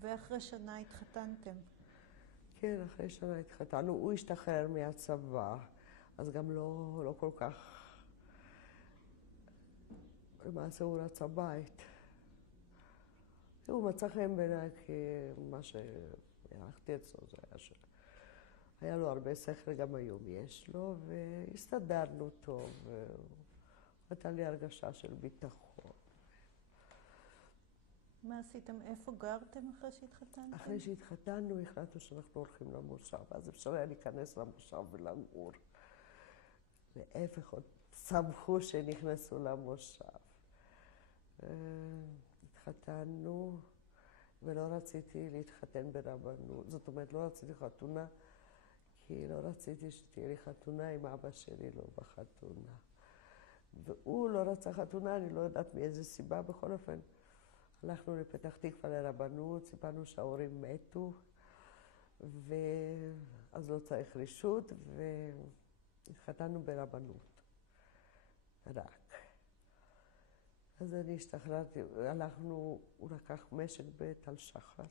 ואחרי שנה התחתנתם. כן, אחרי שנה התחתנו. הוא השתחרר מהצבא, אז גם לא כל כך... למעשה הוא רצה בית. הוא מצא חן בעיניי, כי מה שהערכתי אצלו זה היה היה לו הרבה שכל, גם היום יש לו, והסתדרנו טוב. הייתה לי הרגשה של ביטחון. מה עשיתם? איפה גרתם אחרי שהתחתנתם? אחרי שהתחתנו, החלטנו שאנחנו הולכים למושב, אז אפשר היה להיכנס למושב ולגור. להפך, עוד שמחו שנכנסו למושב. התחתנו, ולא רציתי להתחתן ברבנות. זאת אומרת, לא רציתי חתונה, כי לא רציתי שתהיה לי חתונה עם אבא שלי לא בחתונה. והוא לא רצה חתונה, אני לא יודעת מאיזה סיבה, בכל אופן. הלכנו לפתח תקווה לרבנות, סיפרנו שההורים מתו, ואז לא צריך רשות, והתחתנו ברבנות. רק. אז אני השתחררתי, הלכנו, הוא לקח משק בתל שחר.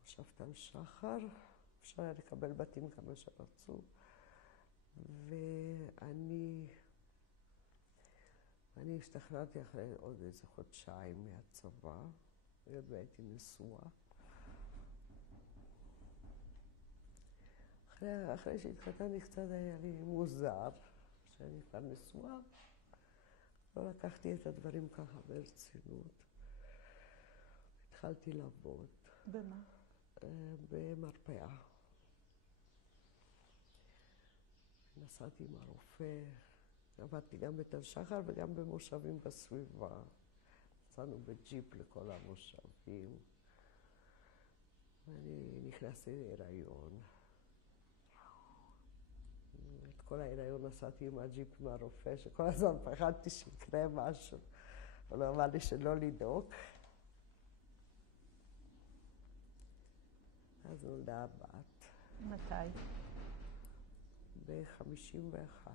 מושב תל שחר, אפשר היה לקבל בתים כמה שרצו. ואני השתחררתי אחרי עוד איזה חודשיים מהצבא, והייתי נשואה. אחרי שהתחתנתי קצת היה לי מוזר, שאני כבר נשואה. לא לקחתי את הדברים ככה ברצינות. התחלתי לעבוד. במה? במרפאה. נסעתי עם הרופא, עבדתי גם בתל שחר וגם במושבים בסביבה. נסענו בג'יפ לכל המושבים. ואני נכנסתי להיריון. את כל ההיריון נסעתי עם הג'יפ עם הרופא, שכל הזמן פחדתי שיקרה משהו. אבל הוא אמר לי שלא לדאוג. אז נולדה הבת. מתי? ב-51.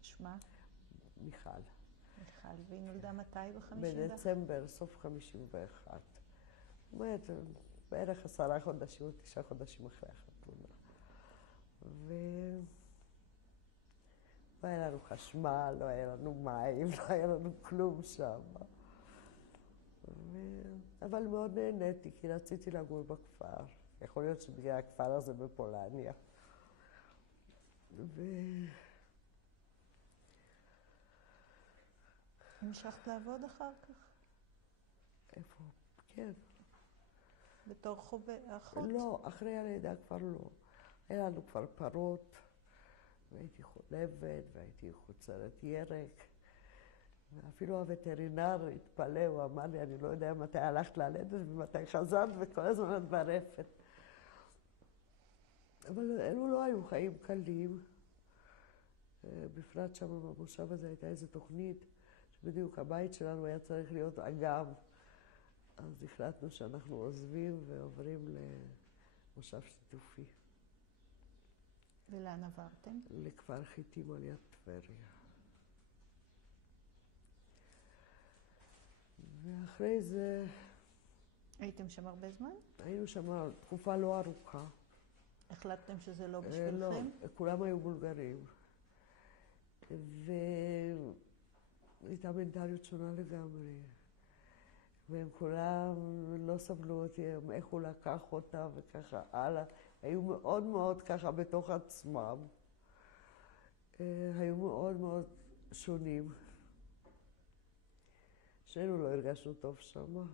שמה? מיכל. מיכל. והיא נולדה מתי ב-51? בדצמבר, סוף 51. זאת אומרת, בערך 10 חודשים או 9 חודשים אחרי החתונה. לא היה לנו חשמל, לא היה לנו מים, לא היה לנו כלום שם. אבל מאוד נהניתי, כי רציתי לגור בכפר. יכול להיות שבגלל הכפר הזה בפולניה. המשכת לעבוד אחר כך? איפה? כן. בתור אחות? לא, אחרי הלידה כבר לא. היה לנו כבר פרות, והייתי חולבת, והייתי חוצרת ירק. ואפילו הווטרינר התפלא, הוא אמר לי, אני לא יודע מתי הלכת ללדת ומתי חזרת, וכל הזמן את ברפת. אבל אלו לא היו חיים קלים. בפרט שם במושב הזה הייתה איזו תוכנית, שבדיוק הבית שלנו היה צריך להיות אגם. אז החלטנו שאנחנו עוזבים ועוברים למושב שיתופי. ולאן עברתם? לכפר חיטים על יד טבריה. ואחרי זה... הייתם שם הרבה זמן? היינו שם תקופה לא ארוכה. החלטתם שזה לא בשבילכם? לא, כולם היו בולגרים. והייתה מנטליות שונה לגמרי. והם כולם לא סבלו אותי, איך הוא לקח אותה וככה הלאה. היו מאוד מאוד ככה בתוך עצמם. היו מאוד מאוד שונים. שנינו לא הרגשנו טוב שם.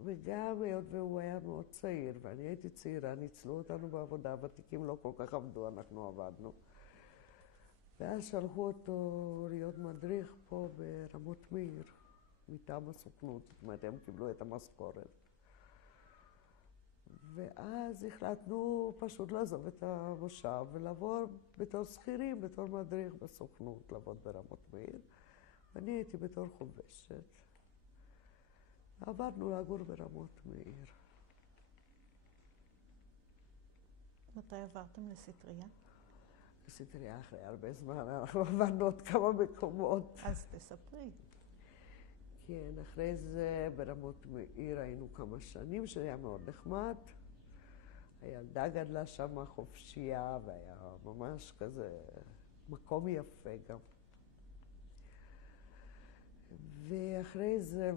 וגם היות והוא היה מאוד צעיר, ואני הייתי צעירה, ניצלו אותנו בעבודה, הוותיקים לא כל כך עבדו, אנחנו עבדנו. ואז שלחו אותו להיות מדריך פה ברמות מאיר, מטעם הסוכנות, זאת אומרת, הם קיבלו את המשכורת. ואז החלטנו פשוט לעזוב את המושב ולעבור בתור שכירים, בתור מדריך בסוכנות, לעבוד ברמות מאיר. ואני הייתי בתור חובשת. עברנו לגור ברמות מאיר. מתי עברתם לסטריה? לסטריה אחרי הרבה זמן, אנחנו עברנו עוד כמה מקומות. אז תספרי. כן, אחרי זה ברמות מאיר היינו כמה שנים, שזה היה מאוד נחמד. הילדה גדלה שם חופשייה, והיה ממש כזה מקום יפה גם. ואחרי זה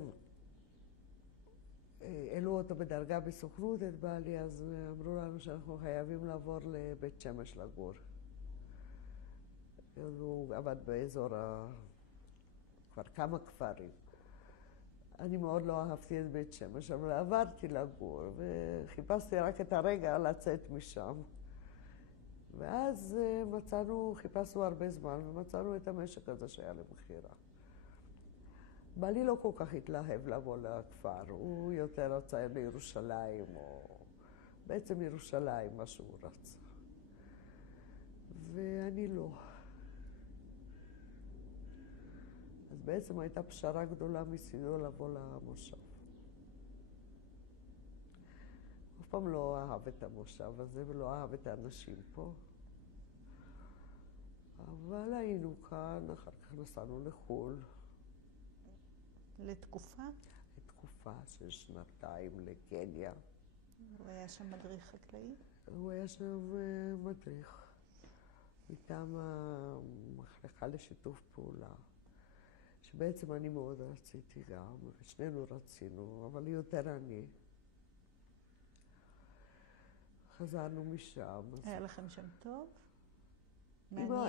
העלו אותו בדרגה בסוכנות, את בעלי, אז אמרו לנו שאנחנו חייבים לעבור לבית שמש לגור. הוא עבד באזור כבר כמה כפרים. אני מאוד לא אהבתי את בית שמש, אבל עברתי לגור, וחיפשתי רק את הרגע לצאת משם. ואז חיפשנו הרבה זמן, ומצאנו את המשק הזה שהיה למכירה. בעלי לא כל כך התלהב לבוא לכפר, הוא יותר רצה לירושלים, או בעצם ירושלים, מה שהוא רצה. ואני לא. אז בעצם הייתה פשרה גדולה מצידו לבוא למושב. אף פעם לא אהב את המושב הזה ולא אהב את האנשים פה. אבל היינו כאן, אחר כך נסענו לחו"ל. לתקופה? לתקופה של 2 לקניה. הוא היה שם מדריך חקלאי? הוא היה שם מדריך מטעם המחלקה לשיתוף פעולה. שבעצם אני מאוד רציתי גם, ושנינו רצינו, אבל יותר אני. חזרנו משם. היה לכם שם טוב?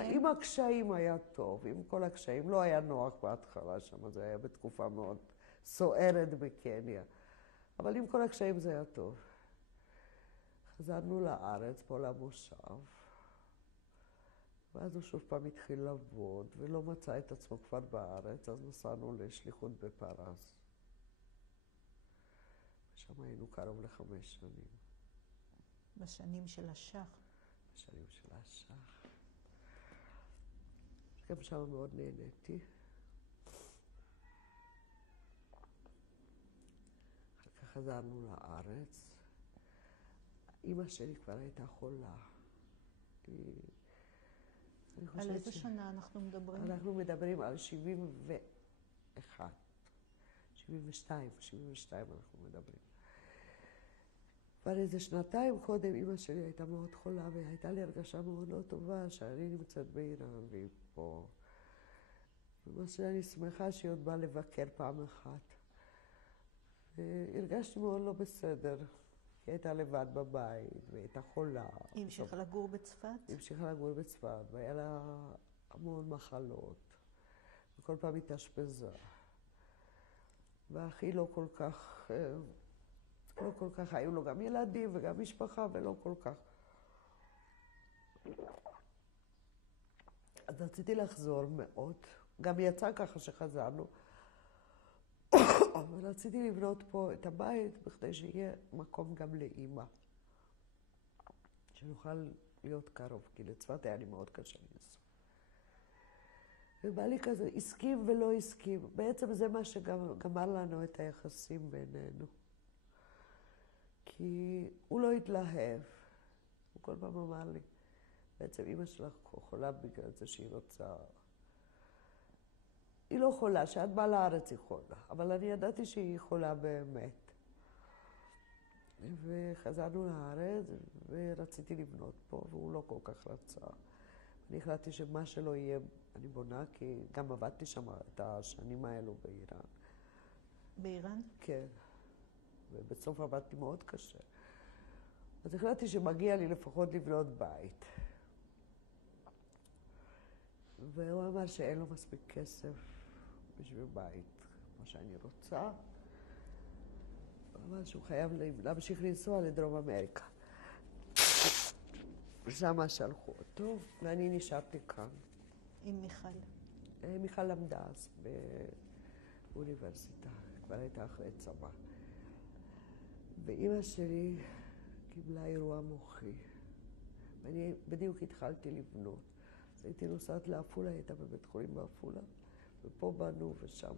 עם הקשיים היה טוב, עם כל הקשיים. לא היה נוח בהתחלה שם, זה היה בתקופה מאוד סוערת בקניה. אבל עם כל הקשיים זה היה טוב. חזרנו לארץ, פה למושב. ואז הוא שוב פעם התחיל לעבוד, ולא מצא את עצמו כבר בארץ, אז נסענו לשליחות בפרס. ושם היינו קרוב ל5 שנים. בשנים של השח. בשנים של השח. גם שם מאוד נהניתי. אחר כך חזרנו לארץ. אמא שלי כבר הייתה חולה. על איזה שנה אנחנו מדברים? אנחנו מדברים על 71. 72 אנחנו מדברים. כבר איזה 2 קודם אמא שלי הייתה מאוד חולה, והייתה לי הרגשה מאוד לא טובה שאני נמצאת באיראן והיא פה. ומה שאני שמחה שהיא עוד באה לבקר פעם אחת. והרגשתי מאוד לא בסדר. היא הייתה לבד בבית, והיא הייתה חולה. היא המשיכה לגור בצפת? היא המשיכה לגור בצפת, והיה לה המון מחלות. וכל פעם התאשפזה. ואחי לא כל כך, היו לו גם ילדים וגם משפחה, ולא כל כך. אז רציתי לחזור מאוד. גם יצא ככה שחזרנו. אבל רציתי לבנות פה את הבית בכדי שיהיה מקום גם לאמא. שנוכל להיות קרוב, כי לצפת היה לי מאוד קשה לנסוע. ובעלי כזה הסכים ולא הסכים. בעצם זה מה שגמר לנו את היחסים בינינו. כי הוא לא התלהב. הוא כל פעם אמר לי, בעצם אמא שלך חולה בגלל זה שהיא רוצה... היא לא חולה, שאת באה לארץ היא חולה, אבל אני ידעתי שהיא חולה באמת. וחזרנו לארץ ורציתי לבנות פה, והוא לא כל כך רצה. אני החלטתי שמה שלא יהיה, אני בונה, כי גם עבדתי שם את השנים האלו באיראן. באיראן? כן. ובסוף עבדתי מאוד קשה. אז החלטתי שמגיע לי לפחות לבנות בית. והוא אמר שאין לו מספיק כסף בשביל בית, כמו שאני רוצה. הוא אמר שהוא חייב להמשיך לנסוע לדרום אמריקה. ושם שלחו אותו, ואני נשארתי כאן. עם מיכל? מיכל למדה אז באוניברסיטה, כבר הייתה אחרי צבא. ואימא שלי קיבלה אירוע מוחי, ואני בדיוק התחלתי לבנות. אז הייתי נוסעת לעפולה, הייתה בבית חולים בעפולה, ופה באנו ושם.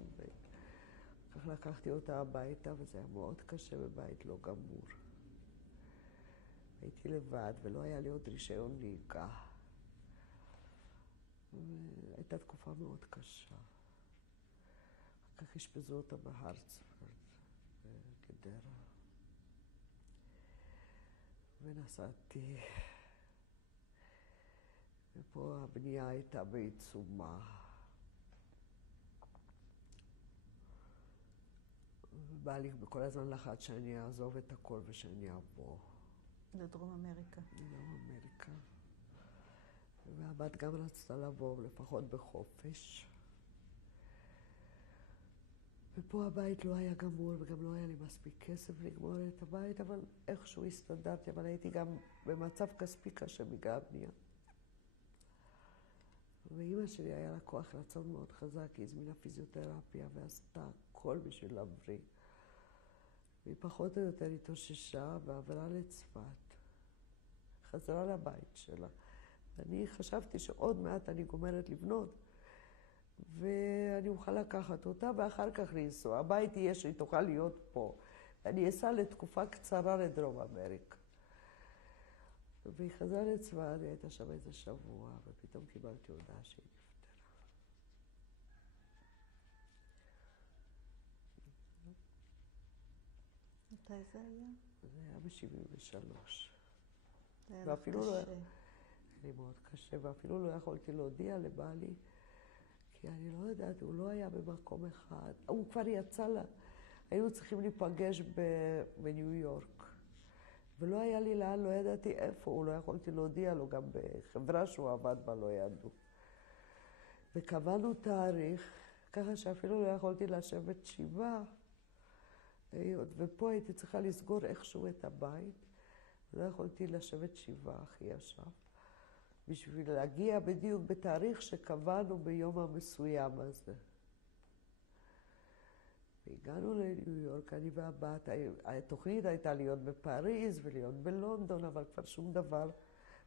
כך לקחתי אותה הביתה, וזה היה מאוד קשה בבית לא גמור. הייתי לבד, ולא היה לי עוד רישיון נהיגה. הייתה תקופה מאוד קשה. כך אשפזו אותה בהרצפורד, בגדרה. ונסעתי, ופה הבנייה הייתה בעיצומה. בא לי בכל הזמן לחץ שאני אעזוב את הכל ושאני אבוא. לדרום אמריקה. לדרום אמריקה. והבת גם רצתה לבוא, לפחות בחופש. ופה הבית לא היה גמור, וגם לא היה לי מספיק כסף לגמור את הבית, אבל איכשהו הסתדרתי, אבל הייתי גם במצב כספי קשה בגלל הבנייה. ואימא שלי היה לה כוח רצון מאוד חזק, היא הזמינה פיזיותרפיה ועשתה הכל בשביל להבריא. והיא פחות או יותר התאוששה ועברה לצפת. חזרה לבית שלה. ואני חשבתי שעוד מעט אני גומרת לבנות, ואני אוכל לקחת אותה ואחר כך לנסוע. הבית יהיה שהיא תוכל להיות פה. ואני אסע לתקופה קצרה לדרום אמריקה. והיא חזרה לצפת, היא הייתה שם איזה שבוע, ופתאום קיבלתי הודעה שהיא נפטרה. מתי זה היה? זה היה ב-73. זה היה לך ואפילו קשה. היה לי מאוד קשה, ואפילו לא יכולתי להודיע לבעלי, כי אני לא יודעת, הוא לא היה במקום אחד. הוא כבר יצא לה. היינו צריכים להיפגש בניו יורק. ולא היה לי לאן, לא ידעתי איפה, הוא לא יכולתי להודיע לו, גם בחברה שהוא עבד בה לא ידעו. וקבענו תאריך, ככה שאפילו לא יכולתי לשבת שבעה, ופה הייתי צריכה לסגור איכשהו את הבית, ולא יכולתי לשבת שבעה, אחי ישב, בשביל להגיע בדיוק בתאריך שקבענו ביום המסוים הזה. והגענו לניו יורק, אני והבת, התוכנית הייתה להיות בפריז ולהיות בלונדון, אבל כבר שום דבר.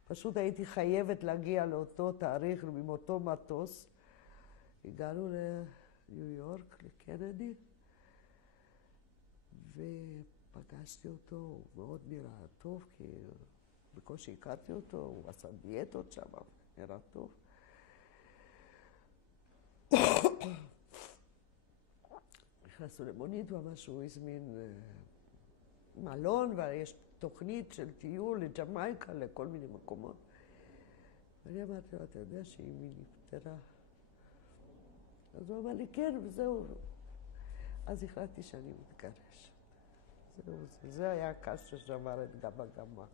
פשוט הייתי חייבת להגיע לאותו תאריך עם אותו מטוס. הגענו לניו יורק, לקנדי, ופגשתי אותו, הוא מאוד נראה טוב, כי בקושי הכרתי אותו, הוא עשה דיאטות שם, נראה טוב. נכנסנו למונית, הוא אמר שהוא הזמין מלון, ויש תוכנית של טיול לג'מייקה, לכל מיני מקומות. ואני אמרתי לו, אתה יודע שאמי נפטרה? אז הוא אמר לי, כן, וזהו. אז החלטתי שאני מתגרשת. זהו, זה היה הקש ששבר את גב הגמל.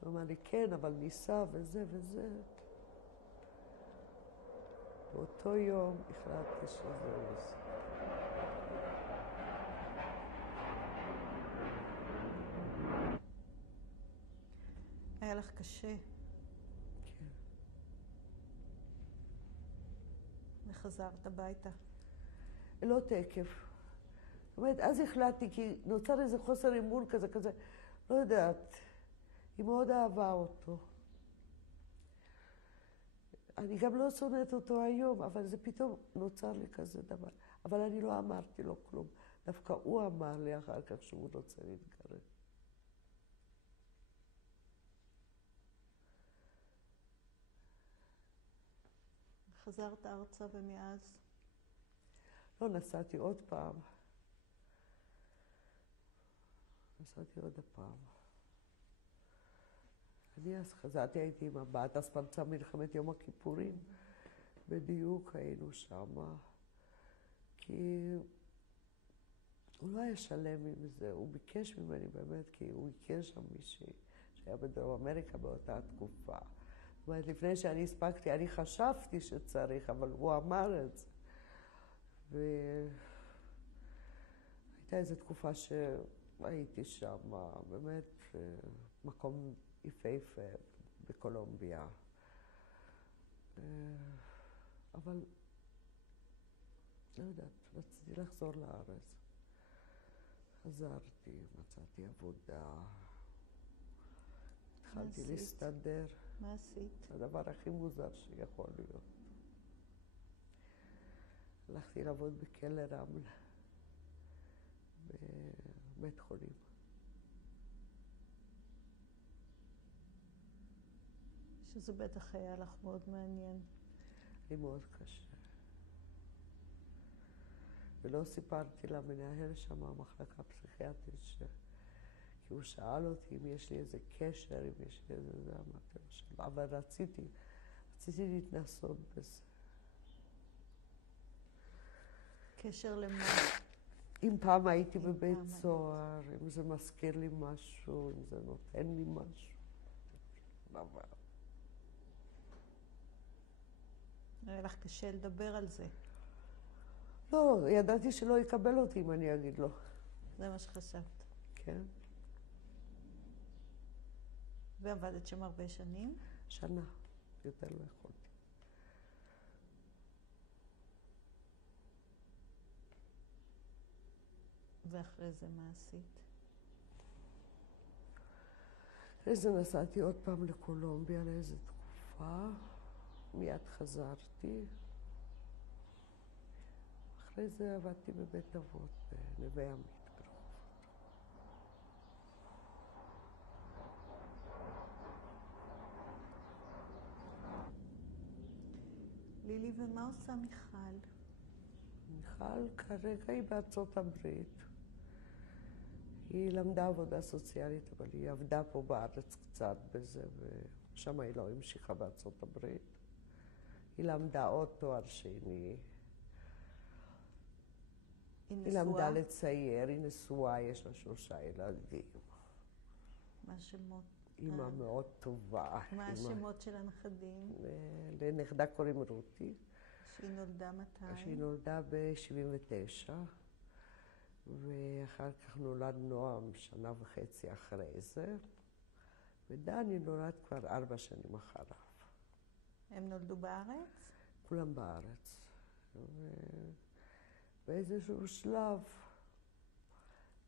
הוא אמר לי, כן, אבל ניסה וזה וזה. באותו יום החלטתי שזהו זה. היה לך קשה. כן. וחזרת הביתה. לא תקף. זאת אומרת, אז החלטתי, כי נוצר איזה חוסר אמון כזה, לא יודעת. היא מאוד אהבה אותו. אני גם לא שונאת אותו היום, אבל זה פתאום נוצר לי כזה דבר. אבל אני לא אמרתי לו כלום. דווקא הוא אמר לי אחר כך שהוא רוצה להתגרש. חזרת ארצה ומאז? לא, נסעתי עוד פעם. נסעתי עוד הפעם. אני אז חזרתי, הייתי עם הבת, אז פרצה מלחמת יום הכיפורים. בדיוק היינו שמה. כי הוא לא היה שלם עם זה, הוא ביקש ממני באמת, כי הוא הכיר שם מישהי שהיה בדרום אמריקה באותה תקופה. זאת אומרת, לפני שאני הספקתי, אני חשבתי שצריך, אבל הוא אמר את זה. והייתה איזו תקופה שהייתי שם, באמת מקום יפהפה בקולומביה. אבל לא יודעת, רציתי לחזור לארץ. חזרתי, מצאתי עבודה, התחלתי להסתדר. מה עשית? הדבר הכי מוזר שיכול להיות. הלכתי לעבוד בכלא רמלה, בבית חולים. שזה בטח היה לך מאוד מעניין. לי מאוד קשה. ולא סיפרתי למנהל שם, המחלקה הפסיכיאטרית, כי הוא שאל אותי אם יש לי איזה קשר, אם יש לי איזה זה, אמרתי לו שלא, אבל רציתי להתנסות בזה. קשר למה? אם פעם הייתי בבית סוהר, אם זה מזכיר לי משהו, אם זה נותן לי משהו. אבל... היה לך קשה לדבר על זה. לא, ידעתי שלא יקבל אותי אם אני אגיד לו. זה מה שחשבת. כן. ועבדת שם הרבה שנים? שנה. יותר לא יכולתי. ואחרי זה מה עשית? אחרי זה נסעתי עוד פעם לקולומביה לאיזו תקופה. מיד חזרתי. אחרי זה עבדתי בבית אבות בנווה עמית. לילי, ומה עושה מיכל? מיכל כרגע היא בארצות הברית. היא למדה עבודה סוציאלית, אבל היא עבדה פה בארץ קצת בזה, ושם היא לא המשיכה בארצות הברית. היא למדה עוד תואר שני. היא למדה לצייר, היא נשואה, יש לה 3 ילדים. מה השמות? אימא מאוד טובה. מה השמות של הנכדים? לנכדה קוראים רותי. שהיא נולדה מתי? שהיא נולדה ב-79, ואחר כך נולד נועם 1.5 אחרי זה, ודני נולד כבר 4 שנים אחריו. הם נולדו בארץ? כולם בארץ. ובאיזשהו שלב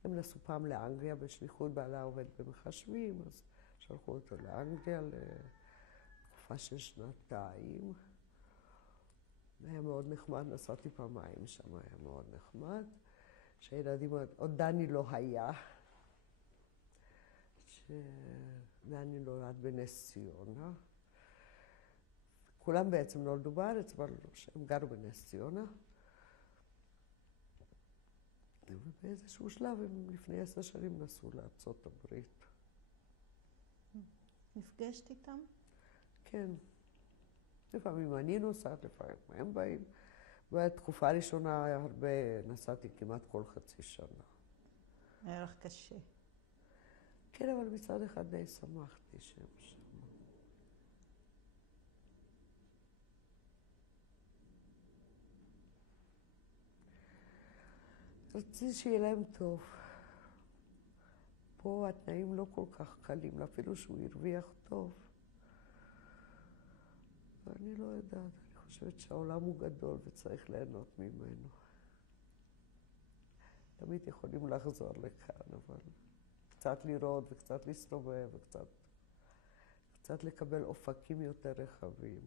הם נסעו פעם לאנגליה בשליחות, בעלה עובד במחשבים, אז שלחו אותו לאנגליה לתקופה של 2 שנתיים. היה מאוד נחמד, נסעתי פעמיים שם, היה מאוד נחמד. שהילדים, עוד דני לא היה. שדני נולד בנס ציונה. כולם בעצם נולדו בארץ, אבל הם גרו בנס ציונה. ובאיזשהו שלב הם לפני 10 שנים נסעו לארצות הברית. נפגשת איתם? כן. לפעמים אני נוסעת, לפעמים הם באים. בתקופה הראשונה נסעתי כמעט כל חצי שנה. היה לך קשה. כן, אבל מצד אחד די שמחתי שהם שם. רציתי שיהיה להם טוב. פה התנאים לא כל כך קלים, אפילו שהוא הרוויח טוב. ואני לא יודעת, אני חושבת שהעולם הוא גדול וצריך ליהנות ממנו. תמיד יכולים לחזור לכאן, אבל קצת לראות וקצת להסתובב וקצת לקבל אופקים יותר רחבים.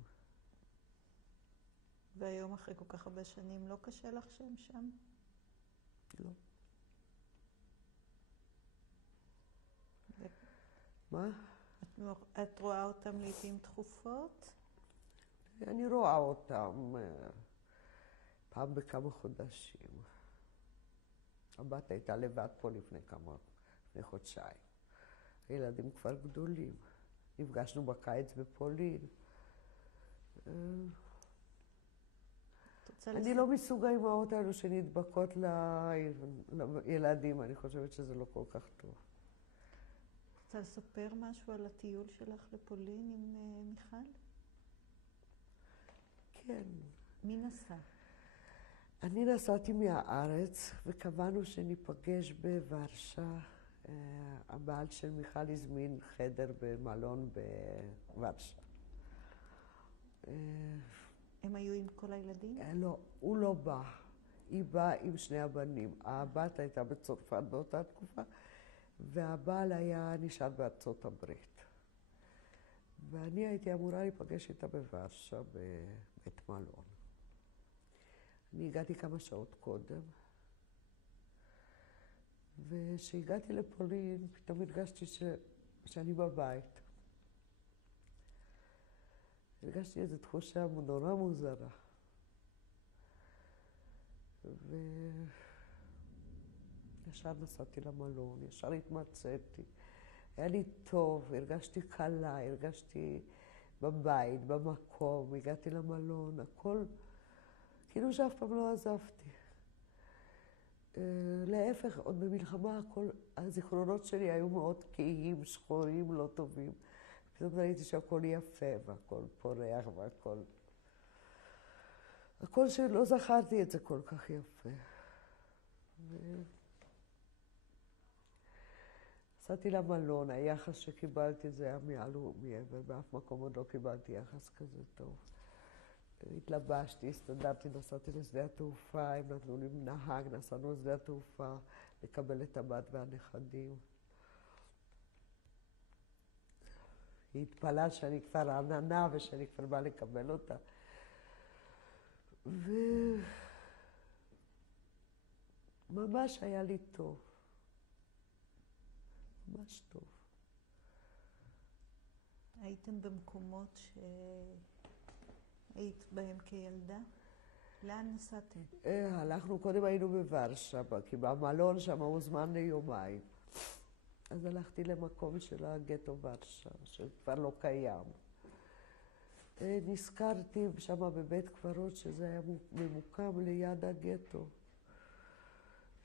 והיום אחרי כל כך הרבה שנים לא קשה לך שהם שם? לא. מה? את רואה אותם לעתים תכופות? אני רואה אותם פעם בכמה חודשים. הבת הייתה לבד פה לפני חודשיים. הילדים כבר גדולים. נפגשנו בקיץ בפולין. אני לא מסוג האימהות האלו שנדבקות לילדים. אני חושבת שזה לא כל כך טוב. רוצה לספר משהו על הטיול שלך לפולין עם מיכל? כן. מי נסע? אני נסעתי מהארץ וקבענו שניפגש בוורשה. הבעל של מיכל הזמין חדר במלון בוורשה. הם היו עם כל הילדים? לא, הוא לא בא. היא באה עם 2 הבנים. הבת הייתה בצרפת באותה תקופה, והבעל היה נשאר בארצות הברית. ואני הייתי אמורה להיפגש איתה בוורשה בבית מלון. אני הגעתי כמה שעות קודם, וכשהגעתי לפולין פתאום הרגשתי שאני בבית. הרגשתי איזו תחושה נורא מוזרה. וישר נסעתי למלון, ישר התמצאתי. היה לי טוב, הרגשתי קלה, הרגשתי בבית, במקום, הגעתי למלון, הכל, כאילו שאף פעם לא עזבתי. להפך, עוד במלחמה, הזיכרונות שלי היו מאוד קהים, שחורים, לא טובים. פתאום ראיתי שהכל יפה, והכל פורח, והכל... הכל שלא זכרתי את זה כל כך יפה. נסעתי למלון, היחס שקיבלתי זה היה מעל ומעבר, באף מקום עוד לא קיבלתי יחס כזה טוב. התלבשתי, הסתדרתי, נסעתי לשדה התעופה, הם נתנו לי נהג, נסענו לשדה התעופה לקבל את הבת והנכדים. היא התפלאה שאני כבר עננה ושאני כבר באה לקבל אותה. וממש היה לי טוב. ממש טוב. הייתם במקומות שהיית בהם כילדה? לאן נסעתם? הלכנו, קודם היינו בוורשה, כי במלון שם הוזמן ליומיים. אז הלכתי למקום של הגטו ורשה, שכבר לא קיים. נזכרתי שם בבית קברות שזה היה ממוקם ליד הגטו.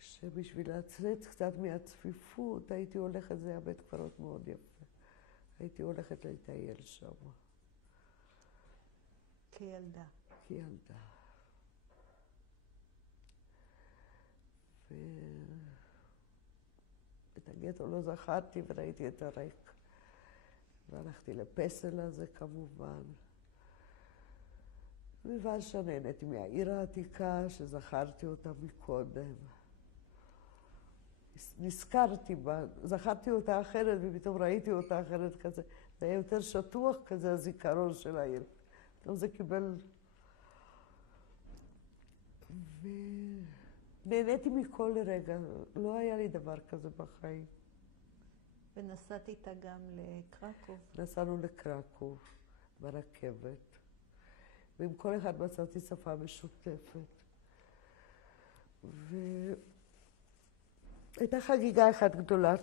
שבשביל לצאת קצת מהצפיפות הייתי הולכת, זה היה בית קברות מאוד יפה. הייתי הולכת לטייל שם. כילדה. כילדה. את הגטו לא זכרתי וראיתי את הריק. והלכתי לפסל הזה כמובן. וורשה נהניתי מהעיר העתיקה שזכרתי אותה מקודם. נזכרתי בה, זכרתי אותה אחרת ופתאום ראיתי אותה אחרת כזה. זה היה יותר שטוח כזה הזיכרון של העיר. פתאום זה קיבל... ונהניתי מכל רגע, לא היה לי דבר כזה בחיים. ונסעת איתה גם לקרקוב? נסענו לקרקוב ברכבת, ועם כל אחד מצאתי שפה משותפת. הייתה חגיגה אחת גדולה.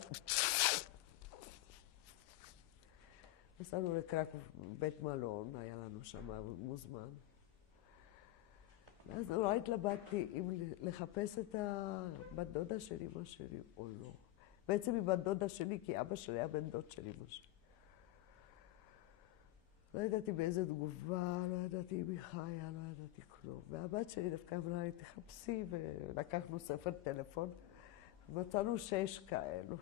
נסענו לקרקוב, בית מלון, היה לנו שם מוזמן. ואז נורא התלבטתי אם לחפש את הבת דודה של אמא שלי או לא. בעצם היא בת דודה שלי, כי אבא שלי היה בן דוד של אמא שלי. לא ידעתי באיזה תגובה, לא ידעתי אם היא חיה, לא ידעתי כלום. והבת שלי דווקא אמרה לי, תחפשי, ולקחנו ספר טלפון. ומצאנו 6 כאלו.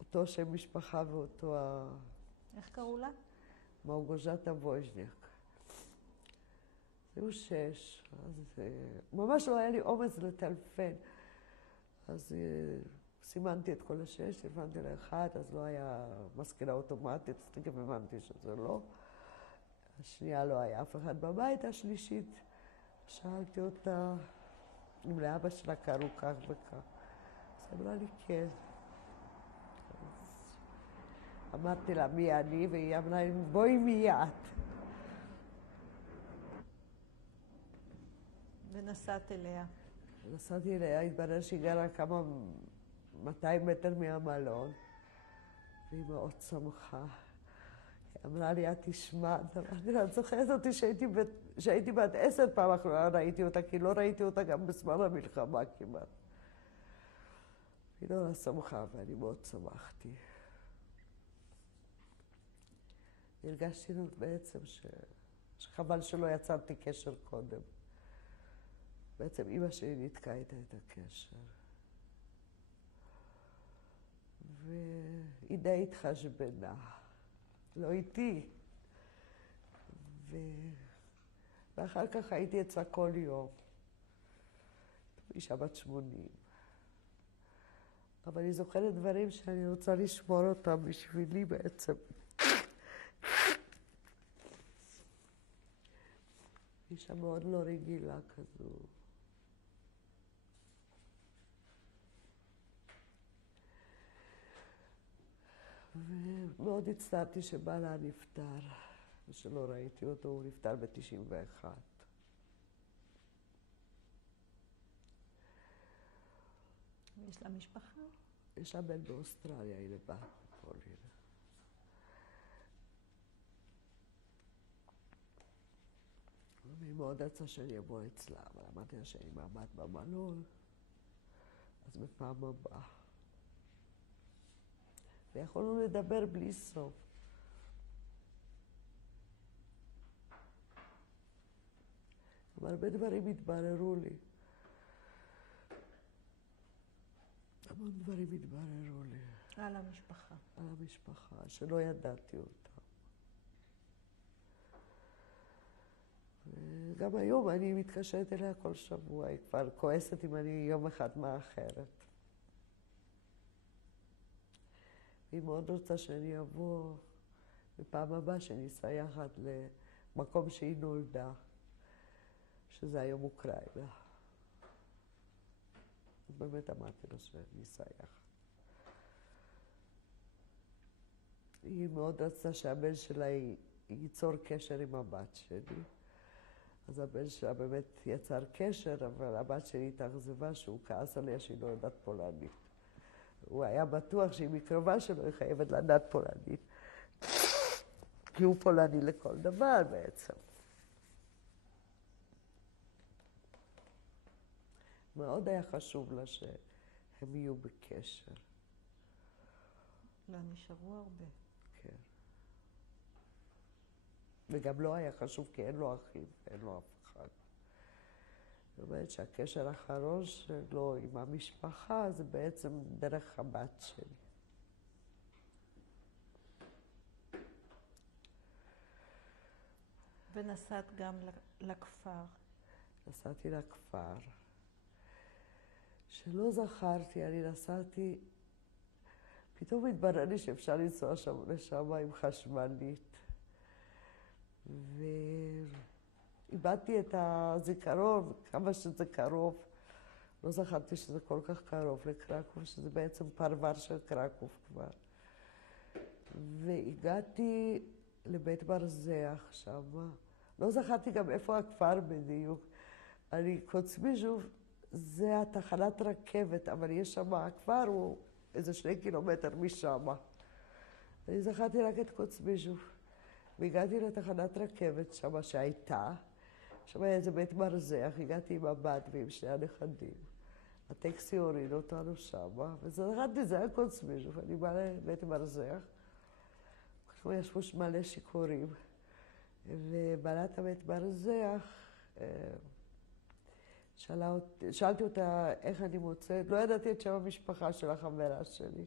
אותו שם משפחה ואותו איך קראו לה? מרגוז'טה וויז'ניאק. היו 6, אז ממש לא היה לי אומץ לטלפן. אז סימנתי את כל 6, סימנתי ל1, אז לא היה מזכירה אוטומטית, אז תכף הבנתי שזה לא. השנייה לא היה אף אחד בבית, השלישית, שאלתי אותה אם לאבא שלה קראו כך וכך. אז אמרה לי כן. אז אמרתי לה מי אני, והיא אמרה לי בואי מי את. ונסעת אליה. נסעתי אליה, התברר שהיא גרה כמה 200 מטר מהמלון, והיא מאוד שמחה. היא אמרה לי, את תשמעת. אמרתי לה, את זוכרת אותי שהייתי בת 10 פעם אחרונה ראיתי אותה, כי לא ראיתי אותה גם בזמן המלחמה כמעט. היא לא שמחה, ואני מאוד שמחתי. הרגשתי בעצם שחבל שלא יצרתי קשר קודם. בעצם אמא שלי ניתקה איתה את הקשר. והיא די התחשבנה, לא איתי. ואחר כך הייתי אצלה כל יום. אישה בת 80. אבל אני זוכרת דברים שאני רוצה לשמור אותם בשבילי בעצם. אישה מאוד לא רגילה כזו. ומאוד הצטערתי שבעלה נפטר, ושלא ראיתי אותו, הוא נפטר ב-91. יש לה משפחה? יש לה בן באוסטרליה, היא לבד בפולין. אני מאוד רצה שאני אבוא אצלה, אבל אמרתי לה שאני מעמד במלון, אז בפעם הבאה. ויכולנו לדבר בלי סוף. אבל הרבה דברים התבררו לי. המון דברים התבררו לי. על המשפחה. על המשפחה, שלא ידעתי אותה. וגם היום אני מתקשרת אליה כל שבוע, היא כבר כועסת אם אני יום אחד מאחרת. היא מאוד רוצה שאני אבוא בפעם הבאה, שניסע יחד למקום שהיא נולדה, שזה היום אוקראינה. אז באמת אמרתי לה שניסע יחד. היא מאוד רצתה שהבן שלה ייצור קשר עם הבת שלי. אז הבן שלה באמת יצר קשר, אבל הבת שלי התאכזבה שהוא כעס עליה שהיא לא יודעת פולנית. הוא היה בטוח שהיא מקרובה שלו, היא חייבת לדעת פולנית. כי הוא פולני לכל דבר בעצם. מאוד היה חשוב לה שהם יהיו בקשר. לא נשארו הרבה. כן. וגם לא היה חשוב כי אין לו אחים, אין לו אף אחד. זאת אומרת שהקשר האחרון שלו עם המשפחה זה בעצם דרך הבת שלי. ונסעת גם לכפר. נסעתי לכפר. שלא זכרתי, אני נסעתי, פתאום התברר לי שאפשר לנסוע לשם עם חשמלית. ואיבדתי את הזיכרון, כמה שזה קרוב. לא זכרתי שזה כל כך קרוב לקרקוב, שזה בעצם פרבר של קרקוב כבר. והגעתי לבית ברזח שם. לא זכרתי גם איפה הכפר בדיוק. קוצמיז'וב זה התחנת רכבת, אבל יש שם, הכפר הוא איזה 2 קילומטר משם. אני זכרתי רק את קוצמיז'וב. והגעתי לתחנת רכבת שם שהייתה. שם היה איזה בית מרזח, הגעתי עם הבת ועם 2 הנכדים. הטקסי הוריד אותנו שם, וזכרתי, זה היה קוצמיז'וב. אני באה לבית מרזח, עכשיו ישבו מלא שיכורים, ובעלת הבית מרזח, שאלתי אותה איך אני מוצאת, לא ידעתי את שם המשפחה של החברה שלי.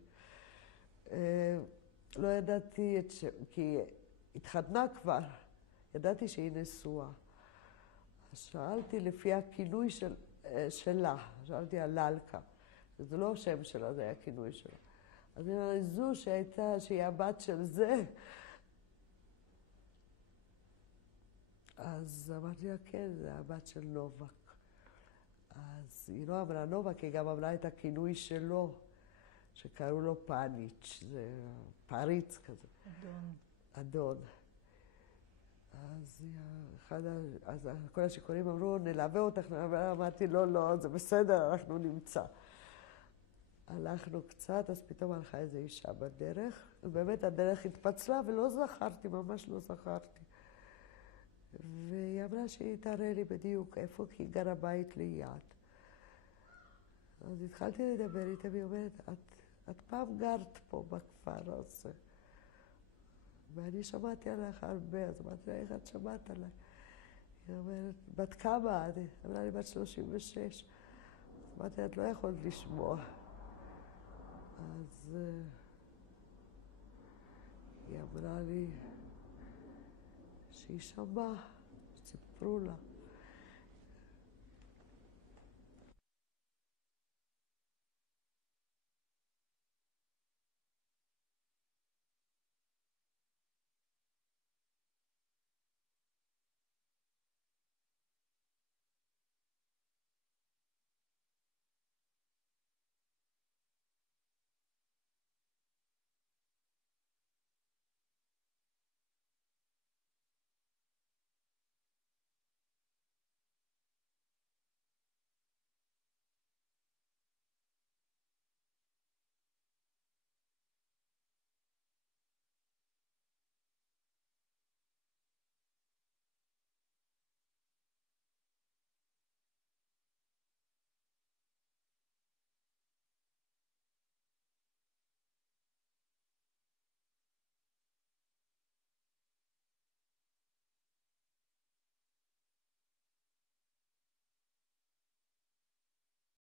לא ידעתי את שם, כי התחתנה כבר, ידעתי שהיא נשואה. אז שאלתי לפי הכינוי שלה, שאלתי על ללקה. זה לא השם שלה, זה היה הכינוי שלה. אז אני אומרת, זו שהיא הבת של זה. אז אמרתי לה, כן, זה הבת של נובק. אז היא לא אמרה נובק, היא גם אמרה את הכינוי שלו, שקראו לו פאניץ', זה פריץ כזה. אדון. אדון. אז כל השיכורים אמרו, נלווה אותך, אמרתי, לא, זה בסדר, אנחנו נמצא. הלכנו קצת, אז פתאום הלכה איזו אישה בדרך, ובאמת הדרך התפצלה ולא זכרתי, ממש לא זכרתי. והיא אמרה שהיא תראה לי בדיוק איפה, כי היא גרה בית ליד. אז התחלתי לדבר איתה, והיא אומרת, את פעם גרת פה בכפר הזה. ואני שמעתי עליך הרבה, אז אמרתי לה, איך את שמעת עליי? היא אומרת, בת כמה? היא אמרה לי, בת 36. אמרתי לה, את לא יכולת לשמוע. אז היא אמרה לי שהיא שמעה, סיפרו לה.